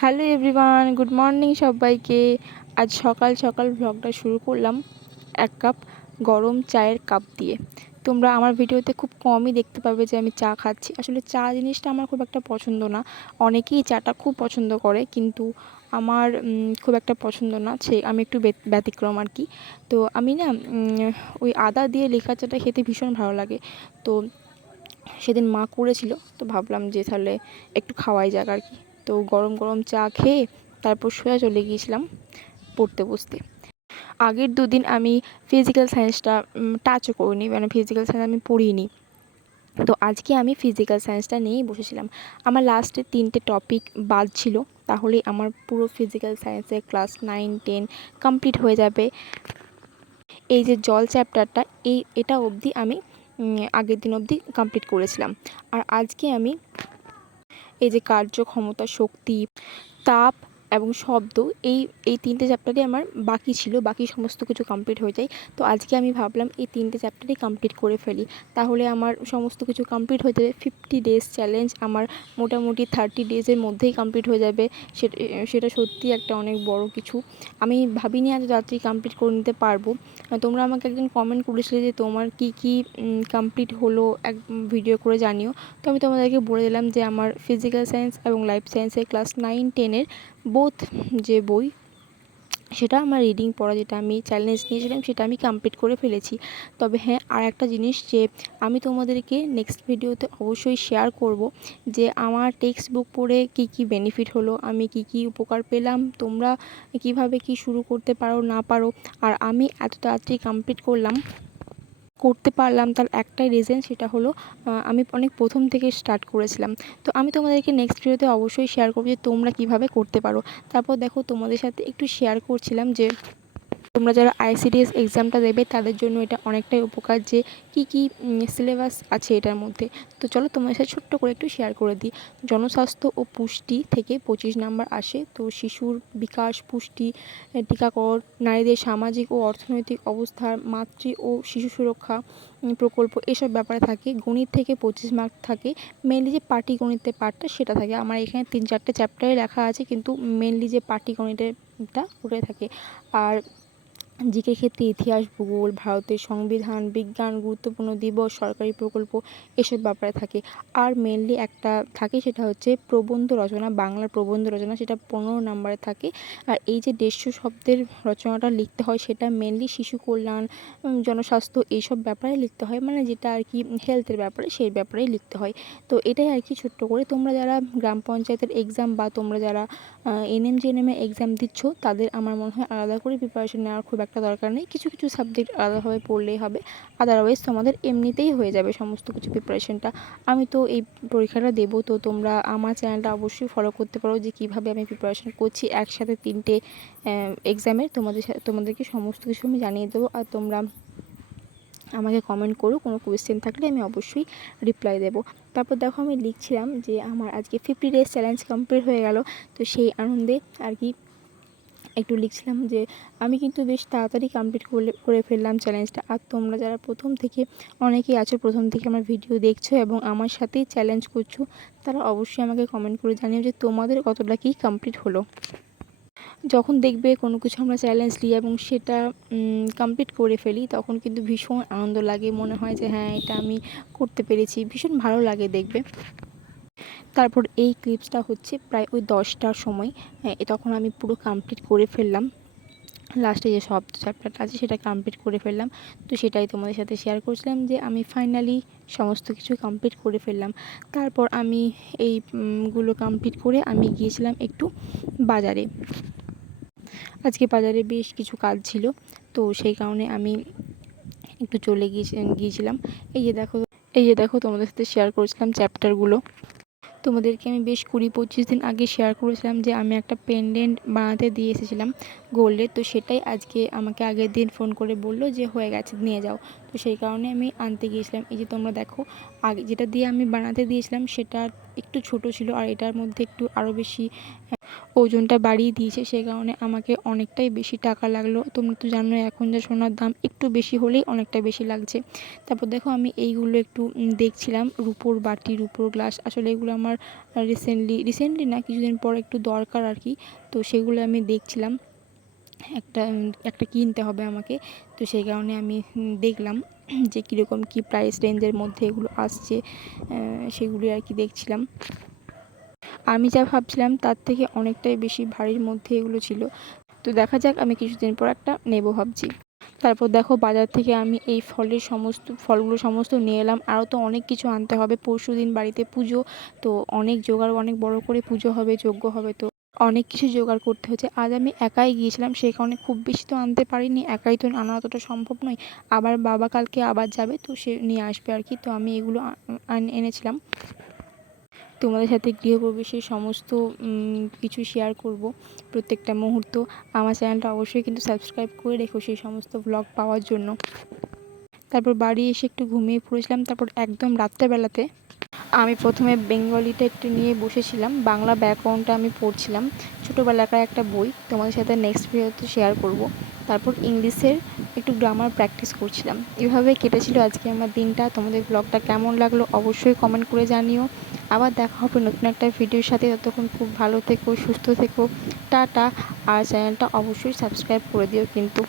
Hello everyone, good morning সবাইকে। আজ সকাল সকাল ভ্লগটা শুরু করলাম এক কাপ গরম চায়ের কাপ দিয়ে। তোমরা আমার ভিডিওতে খুব কমই দেখতে পাবে যে আমি চা খাচ্ছি। আসলে চা জিনিসটা আমার খুব একটা পছন্দ না। অনেকেই চাটা খুব পছন্দ করে, কিন্তু আমার খুব একটা পছন্দ না। আমি একটু ব্যতিক্রম আর কি। তো আমি না ওই আদা দিয়ে লেখা চাটা খেতে ভীষণ ভালো লাগে। তো সেদিন মা করেছিল, তো ভাবলাম যে তাহলে একটু খাওয়াই যাক আর কি। তো গরম গরম চা খেয়ে তারপর সোজা চলে গিয়েছিলাম পড়তে বসতে। আগের দুদিন আমি ফিজিক্যাল সায়েন্সটা টাচও করিনি, মানে ফিজিক্যাল সায়েন্স আমি পড়িনি। তো আজকে আমি ফিজিক্যাল সায়েন্সটা নিয়েই বসেছিলাম। আমার লাস্টে 3টে টপিক বাদ ছিল, তাহলেই আমার পুরো ফিজিক্যাল সায়েন্সের ক্লাস 9-10 কমপ্লিট হয়ে যাবে। এই যে জল চ্যাপ্টারটা, এটা অবধি আমি আগের দিন অবধি কমপ্লিট করেছিলাম। আর আজকে আমি এই যে কার্যক্ষমতা, শক্তি, তাপ এবং শব্দ, এই এই 3টে চ্যাপ্টারই আমার বাকি ছিল। বাকি সমস্ত কিছু কমপ্লিট হয়ে যায়। তো আজকে আমি ভাবলাম এই 3টে চ্যাপ্টারই কমপ্লিট করে ফেলি, তাহলে আমার সমস্ত কিছু কমপ্লিট হয়ে যাবে। 50 ডেজ চ্যালেঞ্জ আমার মোটামুটি 30 ডেজের মধ্যেই কমপ্লিট হয়ে যাবে। সেটা সত্যি একটা অনেক বড় কিছু। আমি ভাবিনি আজ রাত্রি কমপ্লিট করে নিতে পারবো। তোমরা আমাকে একদিন কমেন্ট করেছিলে যে তোমার কি কি কমপ্লিট হলো, এক ভিডিও করে জানিও। তো আমি তোমাদেরকে বলে দিলাম যে আমার ফিজিক্যাল সায়েন্স এবং লাইফ সায়েন্সের ক্লাস 9-10-এর বোথ যে বই, সেটা আমার রিডিং পড়া, যেটা আমি চ্যালেঞ্জ নিয়েছিলাম সেটা আমি কমপ্লিট করে ফেলেছি। তবে হ্যাঁ, আর একটা জিনিস, যে আমি তোমাদেরকে নেক্সট ভিডিওতে অবশ্যই শেয়ার করব যে আমার টেক্সট বুক পড়ে কী কী বেনিফিট হলো, আমি কী কী উপকার পেলাম, তোমরা কীভাবে কী শুরু করতে পারো না পারো। আর আমি এত তাড়াতাড়ি কমপ্লিট করতে পারলাম, তার একটাই রিজন, সেটা হলো আমি অনেক প্রথম থেকে স্টার্ট করেছিলাম। তো আমি তোমাদেরকে নেক্সট ভিডিওতে অবশ্যই শেয়ার করব যে তোমরা কিভাবে করতে পারো। তারপর দেখো, তোমাদের সাথে একটু শেয়ার করছিলাম যে তোমরা যারা আইসিডিএস এক্সামটা দেবে তাদের জন্য এটা অনেকটাই উপকার, যে কী কী সিলেবাস আছে এটার মধ্যে। তো চলো তোমাদের সাথে ছোট্ট করে একটু শেয়ার করে দিই। জনস্বাস্থ্য ও পুষ্টি থেকে 25 নাম্বার আসে। তো শিশুর বিকাশ, পুষ্টি, টিকাকরণ, নারীদের সামাজিক ও অর্থনৈতিক অবস্থার, মাতৃ ও শিশু সুরক্ষা প্রকল্প, এসব ব্যাপারে থাকে। গণিত থেকে 25 মার্ক থাকে। মেনলি যে পাটিগণিতের পার্টটা সেটা থাকে। আমার এখানে 3-4টে চ্যাপ্টারে লেখা আছে, কিন্তু মেনলি যে পাটিগণিতেরটা ওটাই থাকে। আর জিকে ক্ষেত্রে ইতিহাস, ভূগোল, ভারতের সংবিধান, বিজ্ঞান, গুরুত্বপূর্ণ দিবস, সরকারি প্রকল্প, এসব ব্যাপারে থাকে। আর মেনলি একটা থাকে, সেটা হচ্ছে প্রবন্ধ রচনা, বাংলার প্রবন্ধ রচনা, সেটা 15 নম্বরে থাকে। আর এই যে 150 শব্দের রচনাটা লিখতে হয়, সেটা মেনলি শিশু কল্যাণ, জনস্বাস্থ্য, এইসব ব্যাপারে লিখতে হয়, মানে যেটা আর কি হেলথের ব্যাপারে, সেই ব্যাপারেই লিখতে হয়। তো এটাই আর কি ছোট্ট করে। তোমরা যারা গ্রাম পঞ্চায়েতের এক্সাম বা তোমরা যারা এনএম জিএনএমে এক্সাম দিচ্ছ, তাদের আমার মনে হয় আলাদা করে প্রিপারেশন নেওয়ার খুব একটা দরকার নেই। কিছু কিছু সাবজেক্ট আলাদাভাবে পড়লেই হবে, আদারওয়াইজ তোমাদের এমনিতেই হয়ে যাবে সমস্ত কিছু প্রিপারেশনটা। আমি তো এই পরীক্ষাটা দেবো, তো তোমরা আমার চ্যানেলটা অবশ্যই ফলো করতে পারো যে কীভাবে আমি প্রিপারেশন করছি একসাথে 3টে এক্সামের। তোমাদেরকে সমস্ত কিছু আমি জানিয়ে দেবো। আর তোমরা আমাকে কমেন্ট করো, কোনো কোয়েশ্চেন থাকলে আমি অবশ্যই রিপ্লাই দেবো। তারপর দেখো, আমি লিখছিলাম যে আমার আজকে 50 ডেজ চ্যালেঞ্জ কমপ্লিট হয়ে গেল। তো সেই আনন্দে আর কি একটু লিখছিলাম যে আমি কিন্তু বেশ তাড়াতাড়ি কমপ্লিট করে ফেললাম চ্যালেঞ্জটা। আর তোমরা যারা প্রথম থেকে, অনেকেই আছো প্রথম থেকে আমার ভিডিও দেখছো এবং আমার সাথেই চ্যালেঞ্জ করছো, তারা অবশ্যই আমাকে কমেন্ট করে জানিও যে তোমাদের কতটা কী কমপ্লিট হলো। যখন দেখবে কোনো কিছু আমরা চ্যালেঞ্জ নিই এবং সেটা কমপ্লিট করে ফেলি, তখন কিন্তু ভীষণ আনন্দ লাগে, মনে হয় যে হ্যাঁ, এটা আমি করতে পেরেছি, ভীষণ ভালো লাগে দেখবে। তারপর এই ক্লিপসটা হচ্ছে প্রায় ওই 10টার সময়, তখন আমি পুরো কমপ্লিট করে ফেললাম। লাস্টে যে শব্দ চ্যাপ্টারটা আছে সেটা কমপ্লিট করে ফেললাম। তো সেটাই তোমাদের সাথে শেয়ার করছিলাম যে আমি ফাইনালি সমস্ত কিছু কমপ্লিট করে ফেললাম। তারপর আমি এইগুলো কমপ্লিট করে আমি গিয়েছিলাম একটু বাজারে। আজকে বাজারে বেশ কিছু কাজ ছিল, তো সেই কারণে আমি একটু চলে গিয়েছিলাম। এই যে দেখো তোমাদের সাথে শেয়ার করেছিলাম চ্যাপ্টারগুলো। তোমাদেরকে আমি বেশ 20-25 দিন আগে শেয়ার করেছিলাম যে আমি একটা পেন্ডেন্ট বানাতে দিয়ে এসেছিলাম গোল্ডের। তো সেটাই আজকে আমাকে আগের দিন ফোন করে বললো যে হয়ে গেছে, নিয়ে যাও। তো সেই কারণে আমি আনতে গিয়েছিলাম। এই যে তোমরা দেখো, আগে যেটা দিয়ে আমি বানাতে দিয়েছিলাম সেটা একটু ছোট ছিল, আর এটার মধ্যে একটু আরও বেশি ওজনটা বাড়িয়ে দিয়েছে, সেই কারণে আমাকে অনেকটাই বেশি টাকা লাগলো। তোমরা তো জানোই এখন যা সোনার দাম, একটু বেশি হলেই অনেকটা বেশি লাগছে। তারপর দেখো আমি এইগুলো একটু দেখছিলাম, রুপোর বাটি, রুপোর গ্লাস। আসলে এগুলো আমার রিসেন্টলি না, কিছুদিন পর একটু দরকার আর কি। তো সেগুলো আমি দেখছিলাম, একটা একটা কিনতে হবে আমাকে। তো সেই কারণে আমি দেখলাম যে কীরকম কী প্রাইস রেঞ্জের মধ্যে এগুলো আসছে, সেগুলি আর কি দেখছিলাম। আমি যা ভাবছিলাম তার থেকে অনেকটাই বেশি ভারীর মধ্যে এগুলো ছিল। তো দেখা যাক, আমি কিছুদিন পর একটা নেব ভাবছি। তারপর দেখো বাজার থেকে আমি এই ফলগুলো সমস্ত নিয়ে এলাম। আরও তো অনেক কিছু আনতে হবে, পরশুদিন বাড়িতে পুজো। তো অনেক জোগাড়, অনেক বড় করে পুজো হবে, যজ্ঞ হবে, তো অনেক কিছু জোগাড় করতে হচ্ছে। আজ আমি একাই গিয়েছিলাম, সেই কারণে খুব বেশি তো আনতে পারিনি, একাই তো আনা অতটা সম্ভব নয়। আবার বাবা কালকে আবার যাবে, তো সে নিয়ে আসবে আর কি। তো আমি এগুলো এনেছিলাম। তোমাদের সাথে গৃহপ্রবেশের সমস্ত কিছু শেয়ার করব, প্রত্যেকটা মুহূর্ত। আমার চ্যানেলটা অবশ্যই কিন্তু সাবস্ক্রাইব করে রেখো সেই সমস্ত ব্লগ পাওয়ার জন্য। তারপর বাড়ি এসে একটু ঘুমিয়ে পড়েছিলাম। তারপর একদম রাত্রেবেলাতে আমি প্রথমে বেঙ্গলিটা একটু নিয়ে বসেছিলাম, বাংলা ব্যাকরণটা আমি পড়ছিলাম, ছোটোবেলাকার একটা বই, তোমাদের সাথে নেক্সট ভিডিওতে শেয়ার করব। তারপর ইংলিশের একটু গ্রামার প্র্যাকটিস করছিলাম। এভাবে কেটেছিল আজকে আমার দিনটা। তোমাদের ব্লগটা কেমন লাগলো অবশ্যই কমেন্ট করে জানিও। আবার দেখা হবে নতুন একটা ভিডিওর সাথে। ততক্ষণ খুব ভালো থেকো, সুস্থ থেকো, টাটা। আর চ্যানেলটা অবশ্যই সাবস্ক্রাইব করে দিও কিন্তু।